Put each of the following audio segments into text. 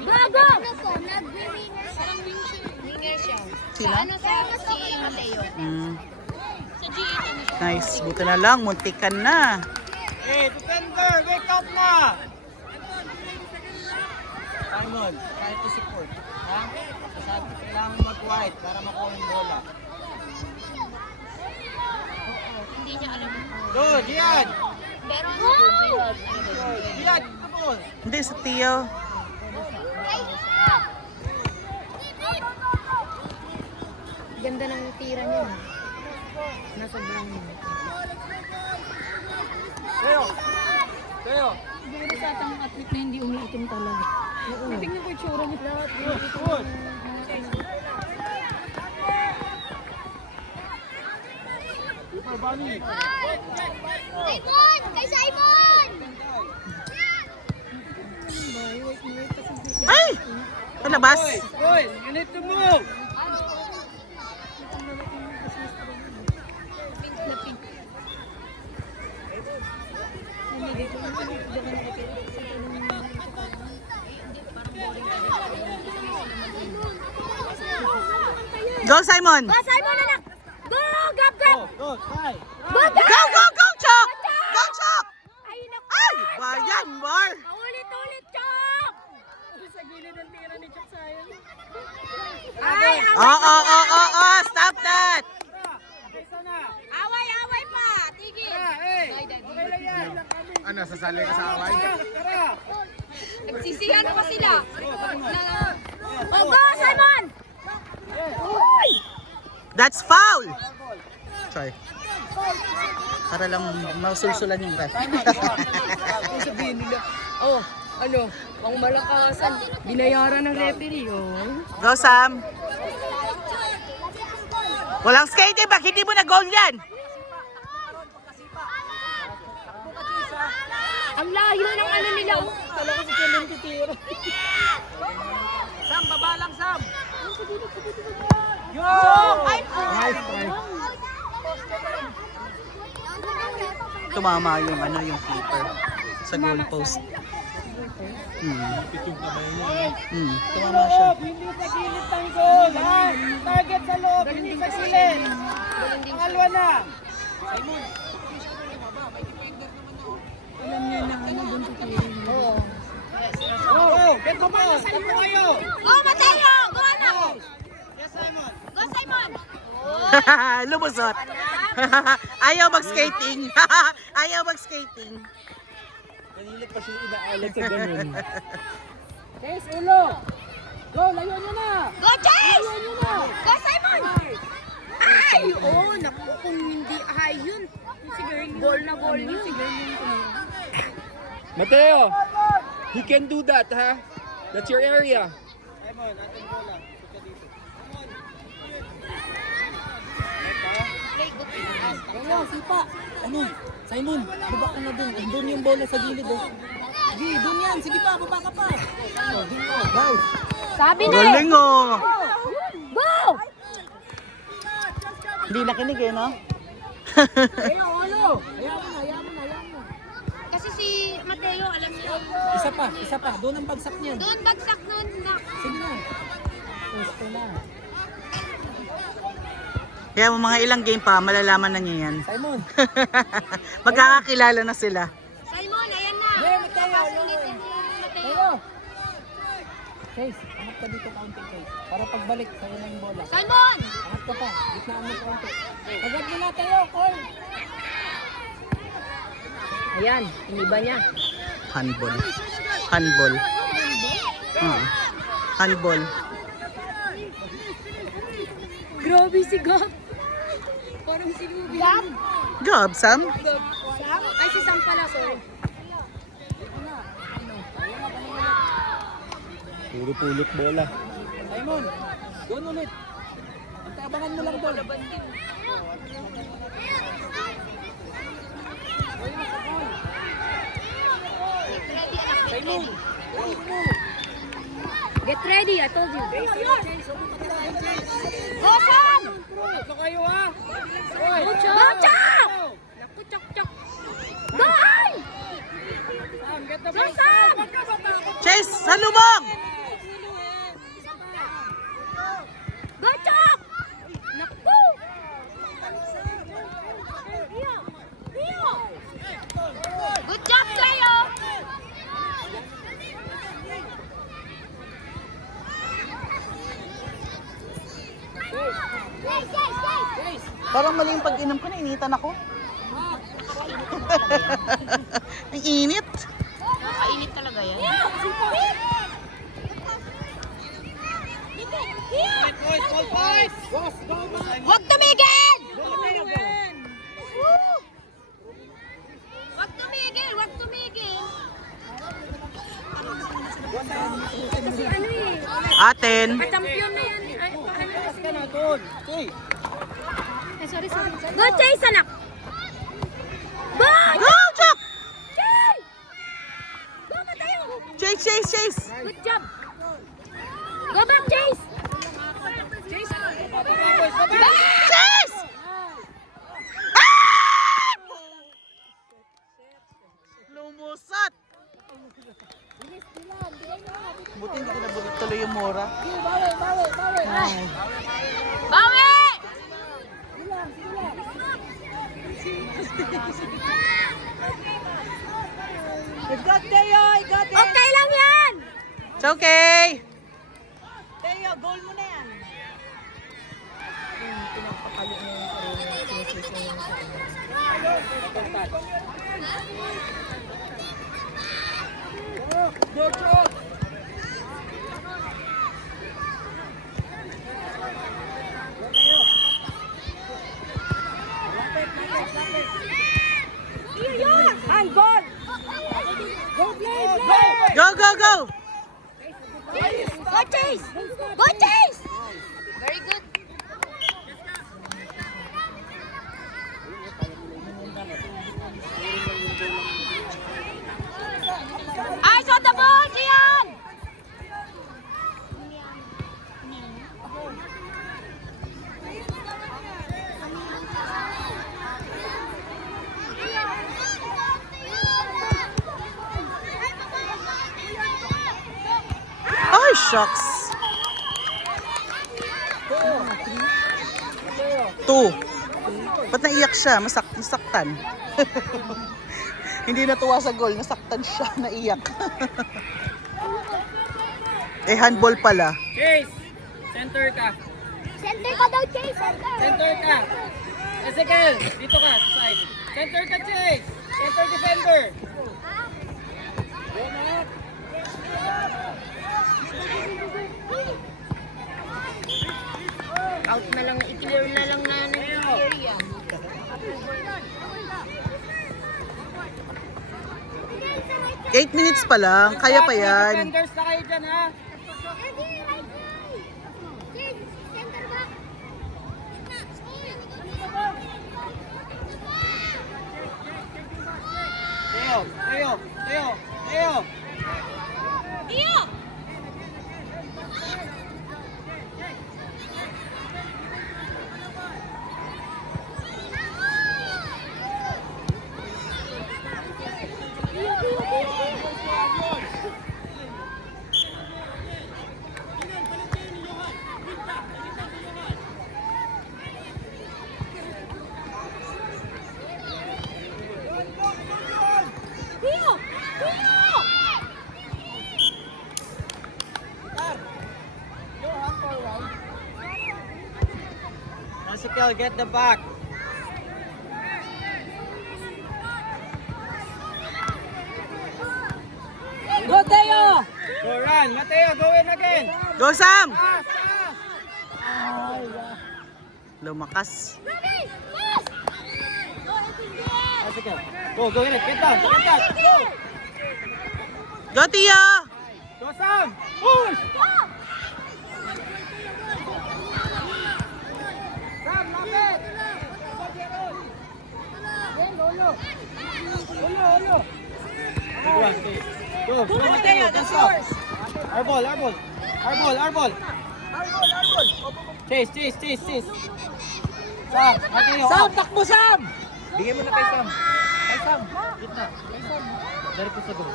Bago! Winger siya. Sila? Ano sa si Mateo? Sa G8 ano siya? Nice. Buti na lang. Muntikan na. Hey, defender, wake up na! Simon, try to support. Ha? Sasabi, kailangan mag-wide para makuha yung bola. Hindi niya alam. Go, Gian! Pero Gian, the ball! Hindi, sa Tio. ganda ng tira niya. Nasa brown niya. Teo! Teo! Siguro sa atang athlete na hindi umiitim talaga. Tingnan ko yung tsura niya. Good! Bani! Simon! Kay Simon! Ay! Palabas. Boys, you need to move! Go, Simon! Go, Simon, anak! Go! Grab, grab! Go, try! Go, Go, go, go, Chok! Go, Chok! Ayun na! Ay! Bayan, Mar! Ulit-ulit, Chok! Sa gilid ng tira ni Chuck Sayon. Ay! Stop that! Away-away pa! Tigil! Okay lang yan! Ano, sasali ka sa away? Tara! Nagsisihan pa sila! Oh, go, Simon! Uy! That's foul! Sorry. Para lang mausulsulan yung ref. Kung sabihin nila, oh, ano, pang malakasan, binayaran ng referee, oh. Go, Sam! Walang skating back, hindi mo na goal yan! Ang layo ng ano nila, oh. Talaga si Kellen titira. Sam, baba lang, Sam! Yo! Nice try. Tumama yung yung keeper sa goal post. Tumama siya. Hindi sa gilid ng goal, ha? Target sa loob, hindi sa gilid. Pangalwa na. Alam niya na ano doon titira. Oo. Go! Get mo pa! Tapo kayo! Go, Mateo! Go, anak! Yes, Simon! Go, Simon! Lumusot. Ayaw mag-skating. Ayaw mag-skating. Kanilip pa siya inaalat sa ganun. Chase, ulo! Go, layo niyo na! Go, Chase! Layo niyo na! Go, Simon! Ay! Oh, naku, kung hindi ay yun. Si girl, goal na goal yun. Si girl yun. Mateo, he can do that, ha? That's your area. Simon, ating bola. Suka dito. Ano, sipa! Ano? Simon, baba ka na dun. Andun yung bola sa gilid, oh. Sige, dun yan. Sige pa, baba ka pa. Sabi na eh! Galing oh. Go! Hindi nakinig eh, no? Ayo, ulo! Hayaan mo na. Kasi si Mateo, alam niya. Isa pa. Doon ang bagsak niyan. Doon bagsak nun na. Sige na. Gusto na. Kaya mga ilang game pa, malalaman na niya yan. Simon. Magkakakilala na sila. Simon, ayan na. Mateo. Papasulitin ni Mateo. Tayo. Chase, angat ka dito kaunti, Chase. Para pagbalik, sa'yo na yung bola. Simon! Angat ka pa. Gitnaan mo kaunti. Agad mo na tayo, Cole. Ayan, iniba niya. Handball. Handball. Handball. Grabe si Gab. Parang si Ruby. Gab? Job, Sam. Sam? Ay, si Sam pala, sorry. Puro pulot bola. Simon, doon ulit. Abangan mo lang doon. Simon! Get ready, I told you. Go, Sam! Tatlo kayo, ha? Go, Chok! Naku, Chok, Chok. Go, Ay! Sam, get the Go, ball. Sam! Back up, back up. Chase, salubong! Go, Chok! Naku! Good job sa'yo! Parang mali yung pag-inom ko, nainitan ako. Ang init. Kainit talaga yan. Huwag tumigil! Huwag tumigil! Huwag tumigil! Kasi ano eh, Aten. champion na yan. Ay, Ka na doon. Chase. sorry. Go, Chase, anak! Go! Go, Chok! Chase! Go, Mateo! Chase, chase, chase! Good job! Go back, Chase! Chase! Ah! Lumusot! Buti hindi ko nabunot tuloy yung mora. Ay. Bawi! You got Teo, I got it. Okay lang yan! It's okay! Teo, goal mo na yan. Pinagpakalit mo yung sinisisi mo sa Go, Chok. Handball! Go, play! Play! Go, go, go! Go, Chase! Go, Chase! Very good. Eyes on the ball, Gian! Ay, shucks! 2. Ba't naiyak siya? Masaktan. Hindi natuwa sa goal, nasaktan siya, naiyak. Eh, handball pala. Chase. Center ka. Center ka daw, Chase! Center! Center ka. Ezekiel, dito ka sa side. Center ka, Chase. Center defender. Out na lang, i-clear na lang na ng area. Eight minutes pa lang, kaya pa yan. Defenders na kayo dyan, ha? Teo. Ezekiel, get the back. Go, Teo! Go run. Mateo, go in again. Go, Sam! Pass, pass. Lumakas. Ezekiel, go in it. Get down. Go. Go, Tia! Go, Sam. Push. Sam, lapit. Ulo. Go, Mateo. That's yours. Our ball. Chase. Sam, Mateo. Sam, takbo, Sam! Bigyan mo na kay Sam. Gitna. Dari po sa goal.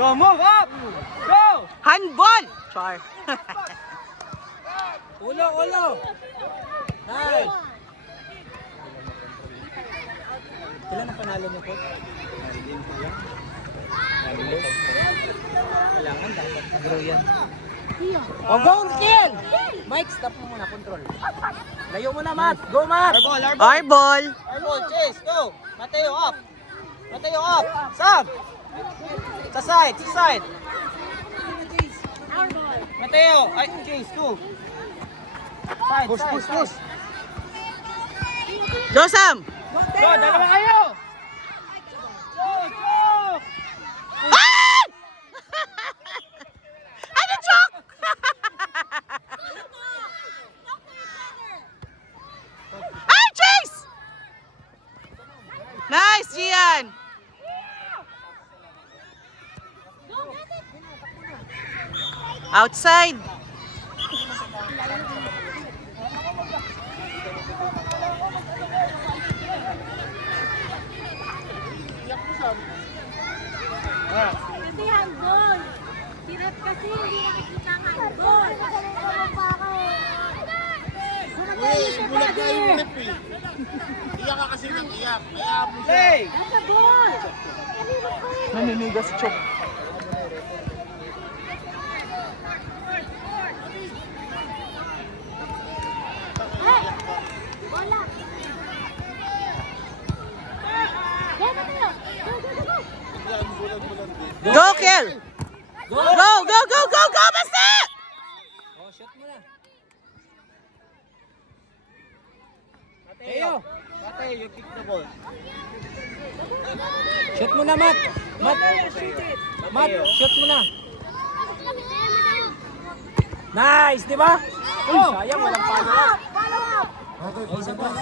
Go, move up! Go! Handball! Char. Ulo, ulo. Nice. Kailan ang panalo niyo po? Kailangan dapat mag-grow yan. O, goal kill! Mike, stop mo muna, control. Layo mo na, Matt. Go, Matt! Arbol! Arbol, chase, go! Mateo, up! Mateo, up! Sab! Sa side, sa side! Mateo, ay, chase, go! Side, push, side, push, push! Go, Sam! Go, dalawa kayo! Go, go! Ah! Ano, Chok? Ay, chase! Nice, Gian! Outside. Kasi handball. Sirap kasi, hindi nakikita ang handball. Bulag ka yung rep eh. Iyak ka kasi ng iyak. Kaya mo siya. Play! Nasa ball. Naninigas, Chok. Bola. Go, Kel! Go, go, go, go, go, basta! O, shot mo na. Mateo! Mateo, you kick the ball. Shoot mo na, Matt! Matt, shoot mo na. Nice, di ba? Uy, sayang, walang follow up. Follow up. Okay, isa pa.